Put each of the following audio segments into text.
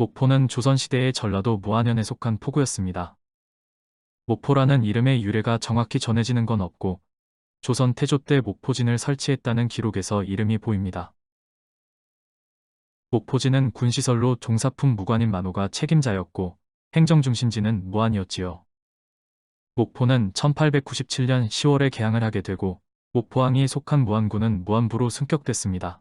목포는 조선시대의 전라도 무안현에 속한 포구였습니다. 목포라는 이름의 유래가 정확히 전해지는 건 없고 조선 태조 때 목포진을 설치했다는 기록에서 이름이 보입니다. 목포진은 군시설로 종사품 무관인 만호가 책임자였고 행정중심지는 무안이었지요. 목포는 1897년 10월에 개항을 하게 되고 목포항이 속한 무안군은 무안부로 승격됐습니다.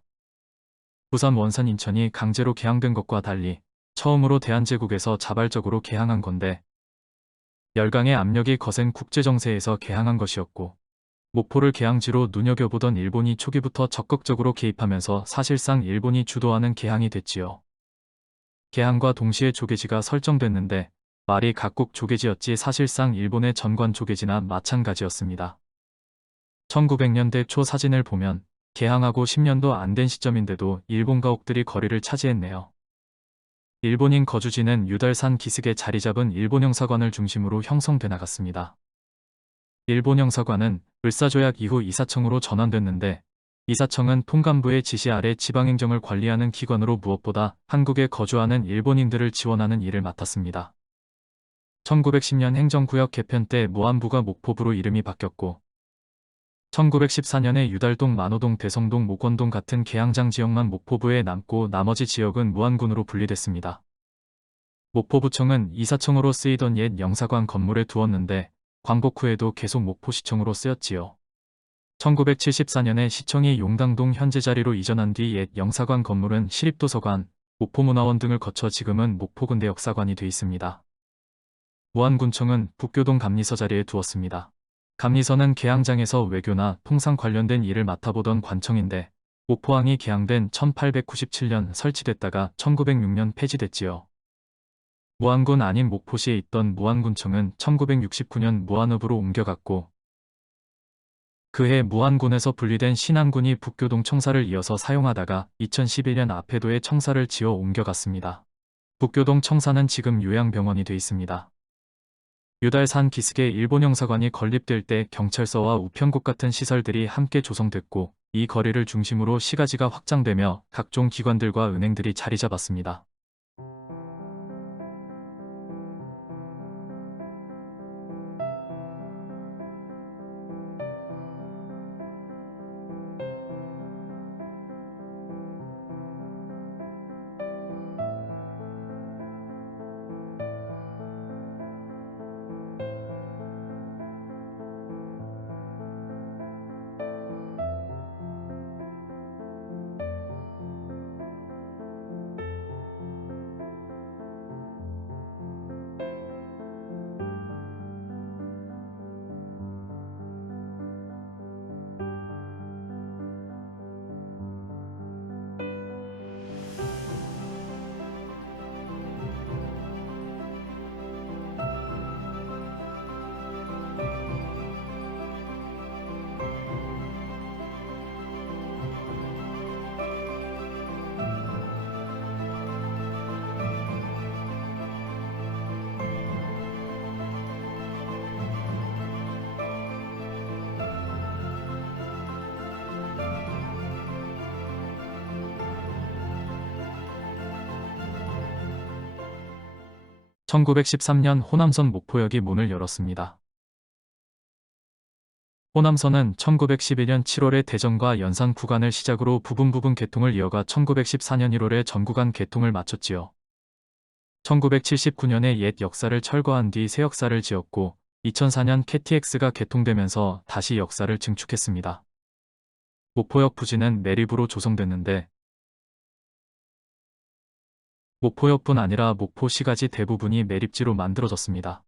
부산 원산 인천이 강제로 개항된 것과 달리 처음으로 대한제국에서 자발적으로 개항한 건데 열강의 압력이 거센 국제정세에서 개항한 것이었고 목포를 개항지로 눈여겨보던 일본이 초기부터 적극적으로 개입하면서 사실상 일본이 주도하는 개항이 됐지요. 개항과 동시에 조계지가 설정됐는데 말이 각국 조계지였지 사실상 일본의 전관 조계지나 마찬가지였습니다. 1900년대 초 사진을 보면 개항하고 10년도 안 된 시점인데도 일본 가옥들이 거리를 차지했네요. 일본인 거주지는 유달산 기슭에 자리 잡은 일본 형사관을 중심으로 형성돼 나갔습니다. 일본 형사관은 을사조약 이후 이사청으로 전환됐는데 이사청은 통감부의 지시 아래 지방행정을 관리하는 기관으로 무엇보다 한국에 거주하는 일본인들을 지원하는 일을 맡았습니다. 1910년 행정구역 개편 때 무안부가 목포부로 이름이 바뀌었고 1914년에 유달동, 만호동, 대성동, 목원동 같은 계양장 지역만 목포부에 남고 나머지 지역은 무안군으로 분리됐습니다. 목포부청은 이사청으로 쓰이던 옛 영사관 건물에 두었는데 광복 후에도 계속 목포시청으로 쓰였지요. 1974년에 시청이 용당동 현재 자리로 이전한 뒤 옛 영사관 건물은 시립도서관, 목포문화원 등을 거쳐 지금은 목포군대 역사관이 돼 있습니다. 무안군청은 북교동 감리서 자리에 두었습니다. 감리서는 계양장에서 외교나 통상 관련된 일을 맡아보던 관청인데 목포항이 개항된 1897년 설치됐다가 1906년 폐지됐지요. 무안군 아닌 목포시에 있던 무안군청은 1969년 무안읍으로 옮겨갔고 그해 무안군에서 분리된 신안군이 북교동 청사를 이어서 사용하다가 2011년 아패도에 청사를 지어 옮겨갔습니다. 북교동 청사는 지금 요양병원이 돼 있습니다. 유달산 기슭에 일본 형사관이 건립될 때 경찰서와 우편국 같은 시설들이 함께 조성됐고 이 거리를 중심으로 시가지가 확장되며 각종 기관들과 은행들이 자리 잡았습니다. (1913년) 호남선 목포역이 문을 열었습니다. 호남선은 1911년 7월에 대전과 연산 구간을 시작으로 부분 개통을 이어가 1914년 1월에 전 구간 개통을 마쳤지요. 1979년에 옛 역사를 철거한 뒤 새 역사를 지었고 2004년 KTX가 개통되면서 다시 역사를 증축했습니다. 목포역 부지는 매립으로 조성됐는데 목포역뿐 아니라 목포시가지 대부분이 매립지로 만들어졌습니다.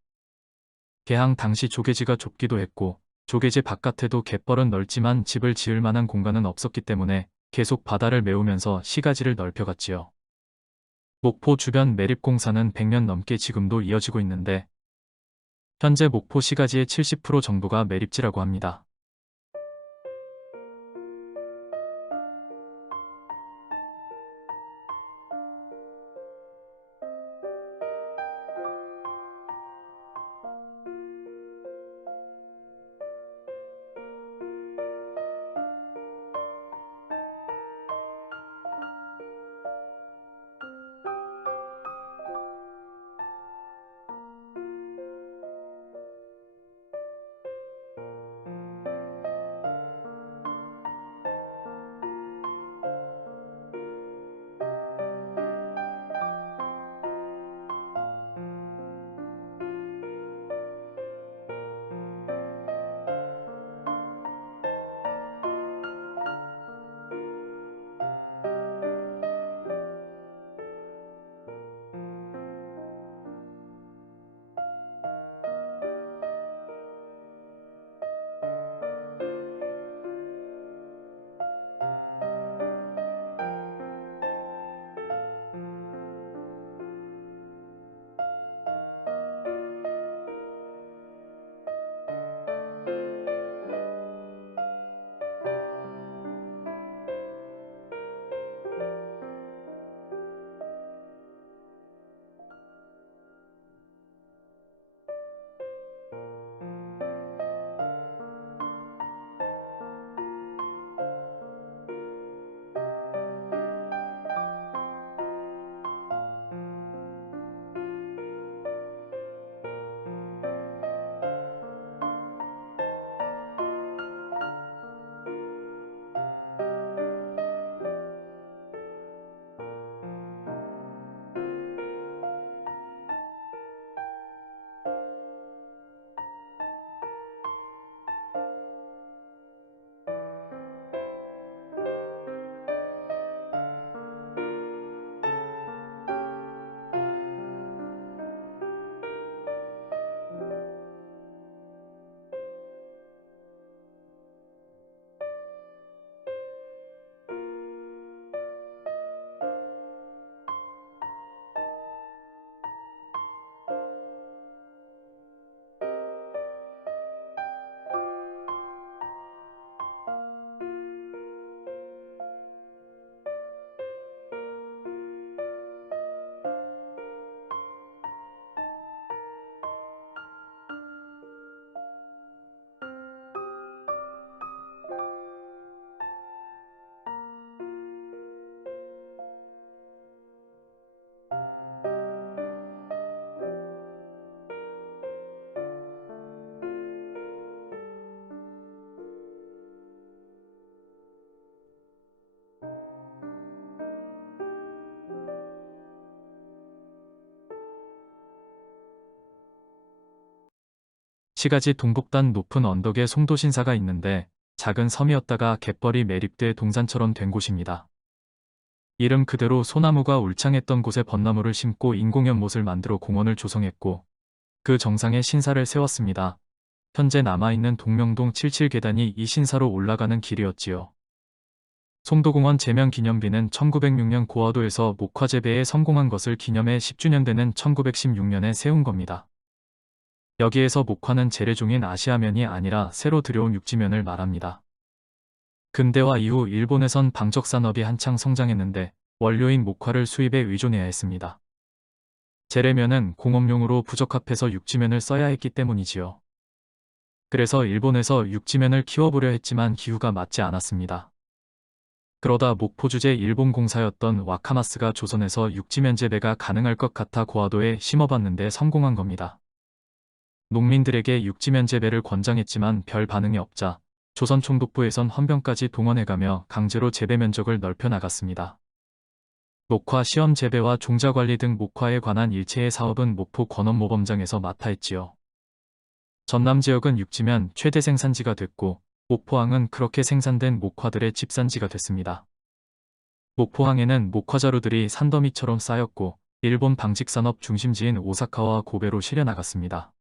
개항 당시 조계지가 좁기도 했고 조계지 바깥에도 갯벌은 넓지만 집을 지을 만한 공간은 없었기 때문에 계속 바다를 메우면서 시가지를 넓혀갔지요. 목포 주변 매립공사는 100년 넘게 지금도 이어지고 있는데 현재 목포 시가지의 70% 정도가 매립지라고 합니다. 시가지 동북단 높은 언덕에 송도신사가 있는데 작은 섬이었다가 갯벌이 매립돼 동산처럼 된 곳입니다. 이름 그대로 소나무가 울창했던 곳에 벚나무를 심고 인공연못을 만들어 공원을 조성했고 그 정상에 신사를 세웠습니다. 현재 남아있는 동명동 77계단이 이 신사로 올라가는 길이었지요. 송도공원 제명기념비는 1906년 고화도에서 목화 재배에 성공한 것을 기념해 10주년 되는 1916년에 세운 겁니다. 여기에서 목화는 재래종인 아시아면이 아니라 새로 들여온 육지면을 말합니다. 근대화 이후 일본에선 방적산업이 한창 성장했는데 원료인 목화를 수입에 의존해야 했습니다. 재래면은 공업용으로 부적합해서 육지면을 써야 했기 때문이지요. 그래서 일본에서 육지면을 키워보려 했지만 기후가 맞지 않았습니다. 그러다 목포 주재 일본 공사였던 와카마스가 조선에서 육지면 재배가 가능할 것 같아 고화도에 심어봤는데 성공한 겁니다. 농민들에게 육지면 재배를 권장했지만 별 반응이 없자 조선 총독부에선 헌병까지 동원해가며 강제로 재배 면적을 넓혀 나갔습니다. 목화 시험 재배와 종자 관리 등 목화에 관한 일체의 사업은 목포 권원모범장에서 맡아 했지요. 전남 지역은 육지면 최대 생산지가 됐고 목포항은 그렇게 생산된 목화들의 집산지가 됐습니다. 목포항에는 목화자루들이 산더미처럼 쌓였고 일본 방직산업 중심지인 오사카와 고베로 실려나갔습니다.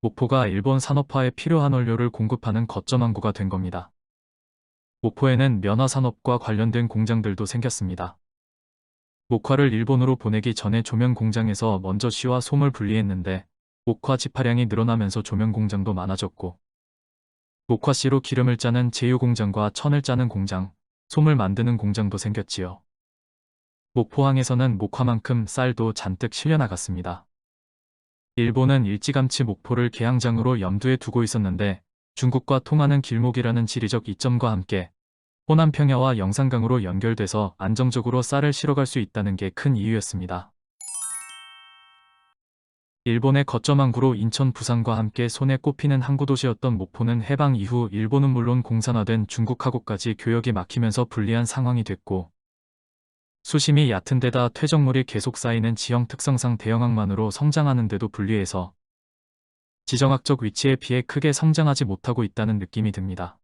목포가 일본 산업화에 필요한 원료를 공급하는 거점 항구가 된 겁니다. 목포에는 면화산업과 관련된 공장들도 생겼습니다. 목화를 일본으로 보내기 전에 조명 공장에서 먼저 씨와 솜을 분리했는데 목화 지파량이 늘어나면서 조명 공장도 많아졌고 목화씨로 기름을 짜는 제유 공장과 천을 짜는 공장, 솜을 만드는 공장도 생겼지요. 목포항에서는 목화만큼 쌀도 잔뜩 실려나갔습니다. 일본은 일찌감치 목포를 개항장으로 염두에 두고 있었는데 중국과 통하는 길목이라는 지리적 이점과 함께 호남 평야와 영산강으로 연결돼서 안정적으로 쌀을 실어갈 수 있다는 게 큰 이유였습니다. 일본의 거점 항구로 인천, 부산과 함께 손에 꼽히는 항구도시였던 목포는 해방 이후 일본은 물론 공산화된 중국하고까지 교역이 막히면서 불리한 상황이 됐고 수심이 얕은 데다 퇴적물이 계속 쌓이는 지형 특성상 대형항만으로 성장하는 데도 불리해서 지정학적 위치에 비해 크게 성장하지 못하고 있다는 느낌이 듭니다.